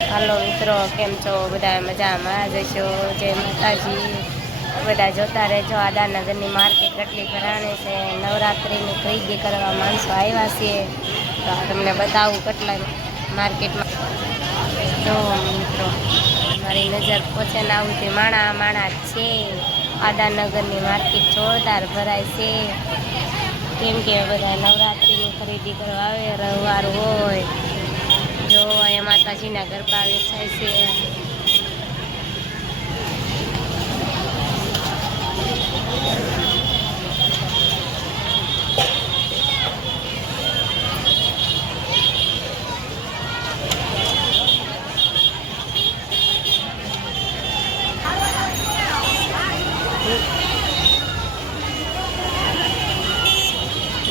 હાલો મિત્રો, કેમ છો? બધા મજામાં જશો? જય માતાજી. બધા જોતા રહેજો. આદાનગરની માર્કેટ કેટલી ભરાણી છે. નવરાત્રિની ખરીદી કરવા માણસો આવ્યા છે. તો તમને બતાવું કેટલા માર્કેટમાં જો મિત્રો, મારી નજર પહોંચે ને આવું માણા છે. આદાનગરની માર્કેટ જોરદાર ભરાય છે. કેમ કે બધા નવરાત્રિની ખરીદી કરવા આવે, રવિવાર હોય. જો અહીંયા માતાજીના ગરબા વેચાય છે.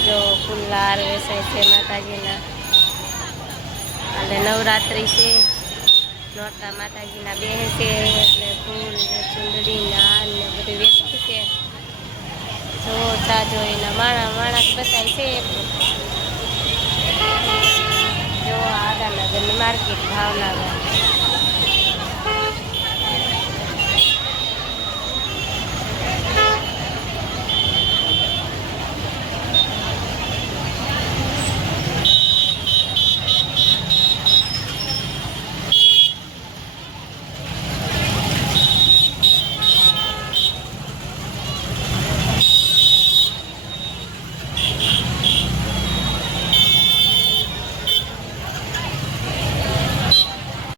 જો ફુલ્લાર વેચાય છે માતાજીના. એટલે નવરાત્રિ છે, નોરતા માતાજીના બેહે છે, એટલે ફૂલ ને ચુંદડી ને હાર ને બધું વેચતી છે. જોતા જોઈને માણસ બતાય છે. જો આદાનગરની માર્કેટ ભાવનગર.